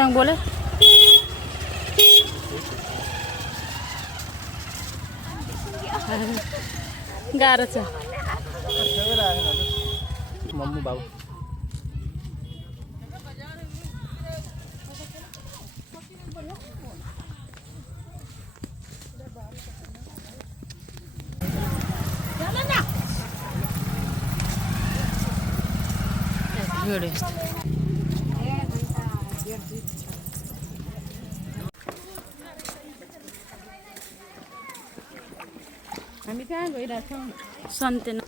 मान्छेसँग बोले गाह्रो छ मम्मू बाबु भिड यस्तो हामी कहाँ गइरहेछौँ सन्तेना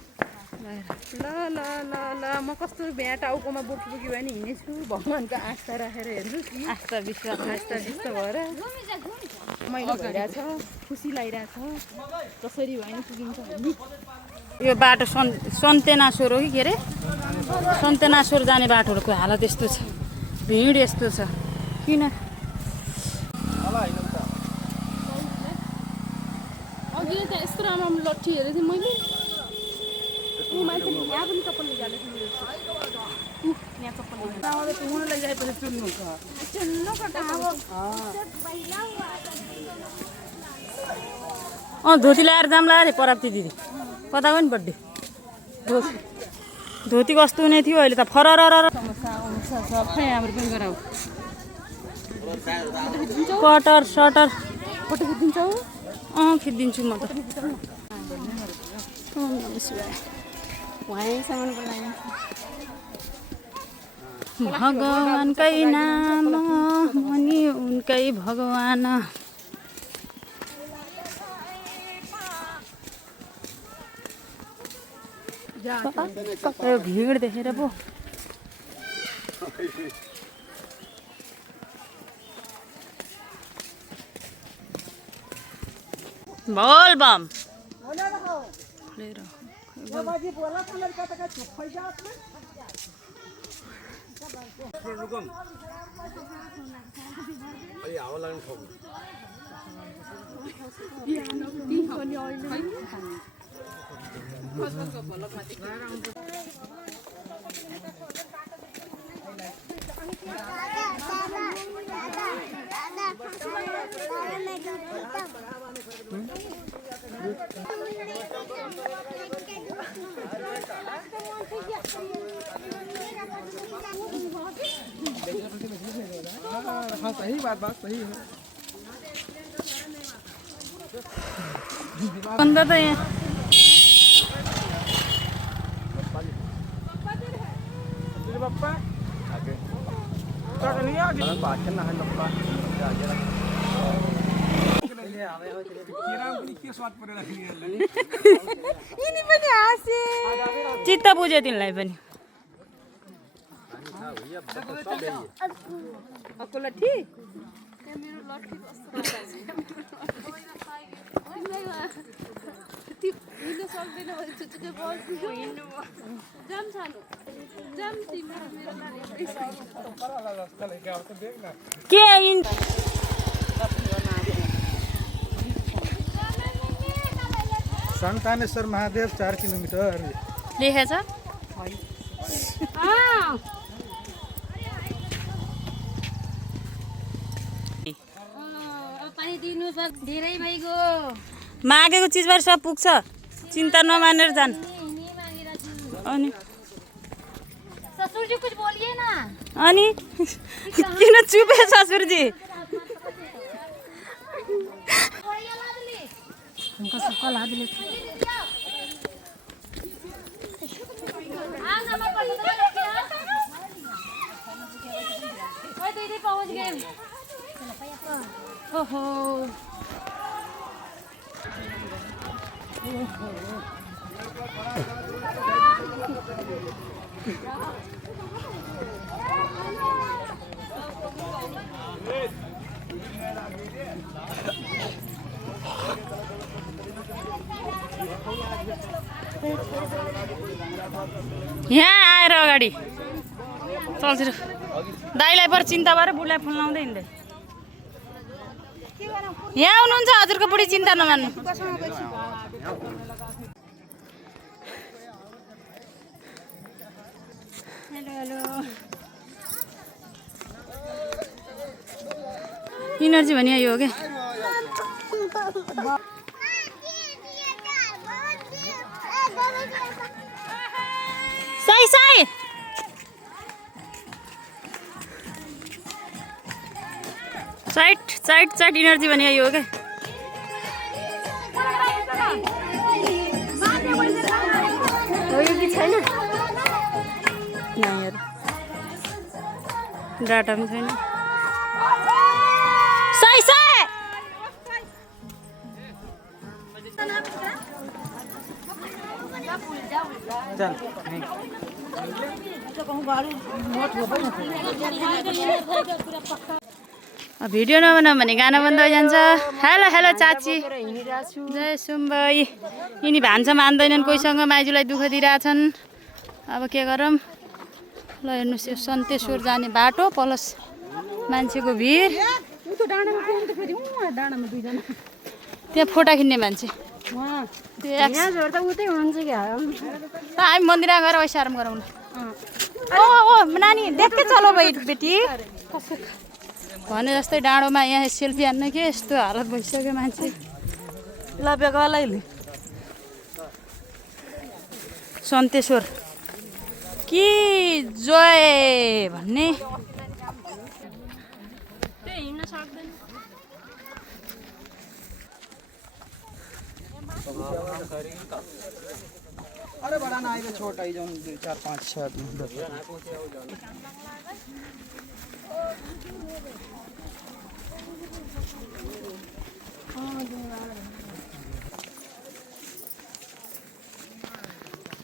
ल ल ल ल म कस्तो बिहा टाउकोमा बोकी बोकी भए नि हिँडेछु भगवान्को आस्था राखेर हेर्नुहोस् कि आस्था विश्वास आस्था जस्तो भएर मैले भइरहेछ खुसी लागिरहेछ कसरी भयो नि पुगिन्छ भन्ने यो बाटो सन्तेनासोर हो कि के अरे सन्तेनासोर जाने बाटोहरूको हालत यस्तो छ भिड यस्तो छ किन अघि त्यहाँ यस्तो राम्रो लट्ठी हेरेको थिएँ मैले ऊ मान्छेले यहाँ पनि चप्पल निकालेको यहाँ चप्पल धोती लगाएर जाम लगाएर पराप्ती दिदी कता गयो नि बर्थडे धोती कस्तो हुने थियो अहिले त फरर सबै हाम्रो पनि गराऊ कटर सटर फोटो खिचिदिन्छौ खिचिदिन्छु म त भगवानकै नाम मनी उनकै भगवान भिड देखेर पो बोल बम हाँ सही बात सही है अंदर तो यहाँ पप्पा आगे नहीं आगे पाचन ना है पप्पा आगे रख चित्त बुझ्यो तिमीलाई पनि अर्को लट्ठी के सन्तानेश्वर महादेव 4 किलोमिटर लेखेछ धेरै भइगयो मागेको चिजबाट सब पुग्छ चिन्ता नमानेर जान अनि ससुरजी कुछ बोलिए ना अनि किन चुपे ससुरजी हमको सबका ला दिले दीदी पहुंच गए ओहो यहाँ आएर अगाडि चल्छ दाइलाई पर चिन्ता भएर बुढीलाई फोन लाउँदै हिँड्दै यहाँ आउनुहुन्छ हजुरको बुढी चिन्ता नमान्नु हेलो हेलो इनर्जी भने यो हो क्या Sai Sai side side side energy भने यो हो क्या हो कि छैन डाटा पनि छैन साई साई चल भिडियो नबनाऊ भने गाना बन्द भइजान्छ हेलो हेलो चाची जय सुम्बई यिनी भान्सा मान्दैनन् कोहीसँग माइजूलाई दुःख दिइरहेछन् अब के गरौँ ल हेर्नुहोस् यो सन्तेश्वर जाने बाटो प्लस मान्छेको भिड त्यहाँ फोटा खिच्ने मान्छे हामी मन्दिरमा गएर वैसे आराम गरौँ ओ ओ नानी देख्दै चलो बेटी भने जस्तै डाँडोमा यहाँ सेल्फी हान्न के यस्तो हालत भइसक्यो मान्छे लबेगलैले सन्तेश्वर कि जय भन्ने अरे बड़ा ना आएगा छोटा ही जो 2 4 5 6 10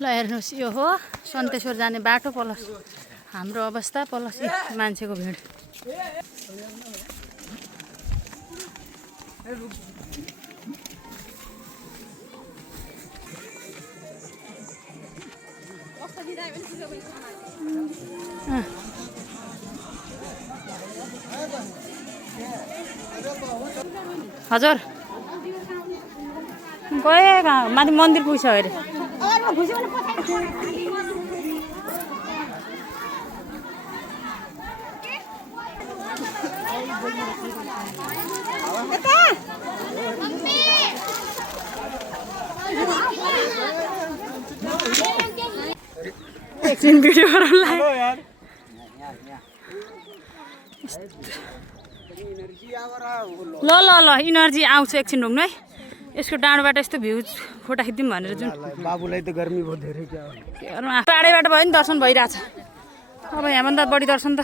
ल हेर्नुहोस् यो हो सन्तेश्वर जाने बाटो प्लस हाम्रो अवस्था प्लस मान्छेको भिड हजुर गए कहाँ माथि मन्दिर पुग्छ अरे एकछिन भिडियो गरौँला ल ल ल इनर्जी आउँछ एकछिन रोक्नु है यसको डाँडोबाट यस्तो भ्यू फोटा खिच्दिउँ भनेर जुन बाबुलाई त गर्मी बहुत धेरै क्या टाढैबाट भयो नि दर्शन भइरहेछ अब यहाँभन्दा बढी दर्शन त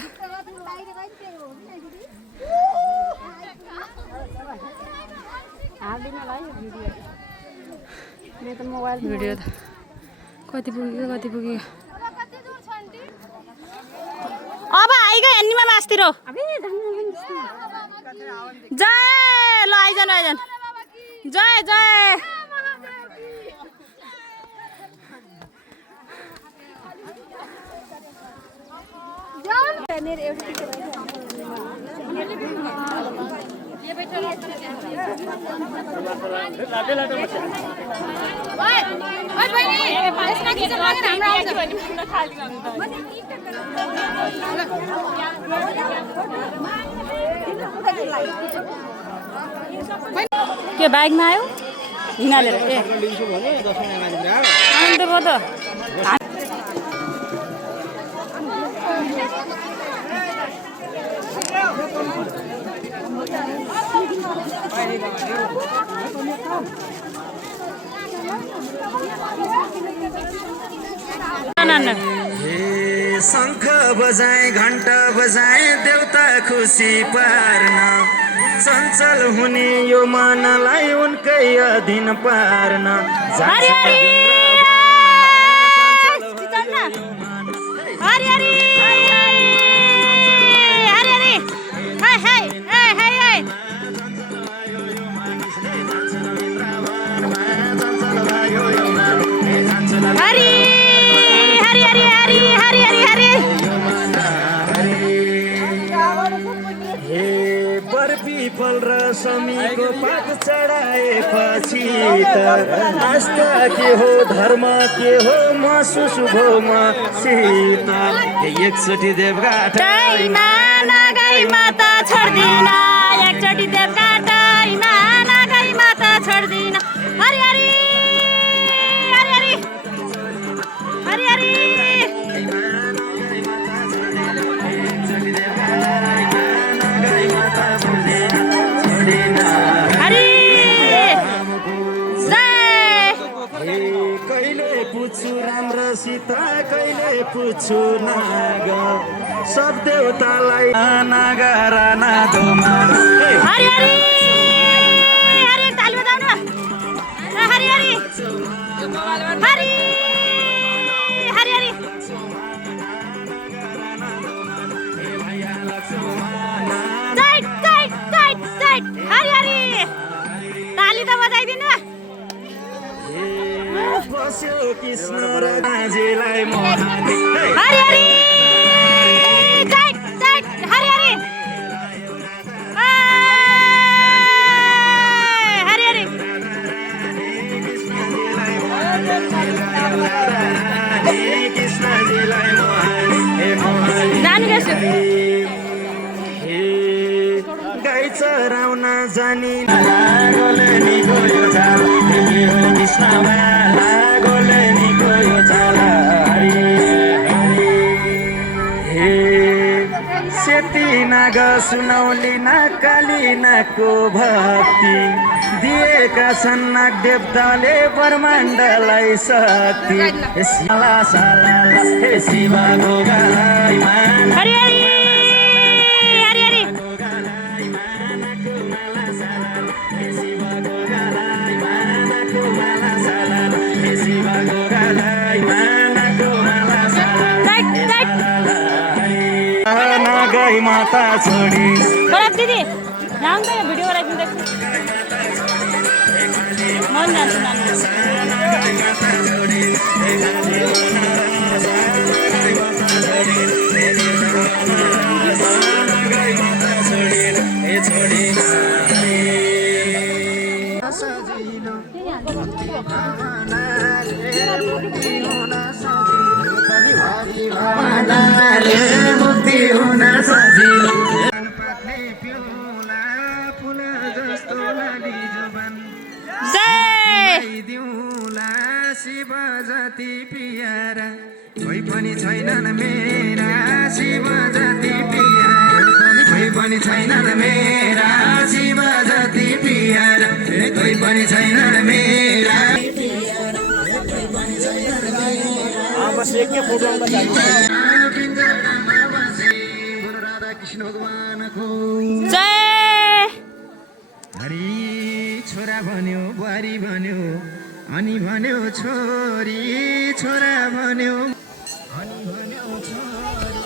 भिडियो त कति पुग्यो अब आइगयो हेर्नीमा मास्तिर जय ल आइजन जय जय के बाइकमा आयो हिँडालेर ए अन्त भयो त शंख बजाए घंटा बजाए देवता खुसी पार्न चञ्चल हुने यो मनलाई उनकै अधीन पार्न फल र समीको पात चढाएपछि त आस्था के हो धर्म के हो महसुस भो मसित एकचोटि देवघाट छोड्दिन एकचोटि देवकाटैमा नागैमा त छोड्दिन हरि हरि हरि हरि हरि हरि कहिले पुछु राम्रोसित कहिले पुछु नाग सब देवतालाई नागरा नादोमा हरि हरि हरि ताली बजाउनु Hari Hari Hari Hari Hari tight tight tight tight Hari Hari ताली त बजाइदिनु बस्यो कृष्ण र काजीलाई मोहनी हरि हरि टाइट टाइट हरि हरि हरि हरि कृष्णजीलाई मोहनी जानु गर्छु गाई चराउन जानी लागोले नि गयो चाल कृष्णमा लागोले नि गयो चाल हरि हे सेती नाग सुनौली नाकाली नागको भक्ति दिएका छन् नाग देवताले ब्रह्माण्डलाई शक्ति साला साला हे शिव गोगालाई मान हरि हरि हरि हरि नागै माता छोडी बराब दिदी नाम त भिडियो बनाइदिनु देख्छु मन जान्छु नाम मुक्ति हुन सजिलो दिउँला शिव जति पियारा कोही पनि छैनन् मेरा शिव जति पियारा कोही पनि छैनन् मेरा शिव जति पियारा कोही पनि छैनन् मेरा बस एक फोटो राधा कृष्ण भगवानको जय हरि छोरा भन्यो बुहारी भन्यो अनि भन्यो छोरी छोरा भन्यो अनि भन्यो छोरी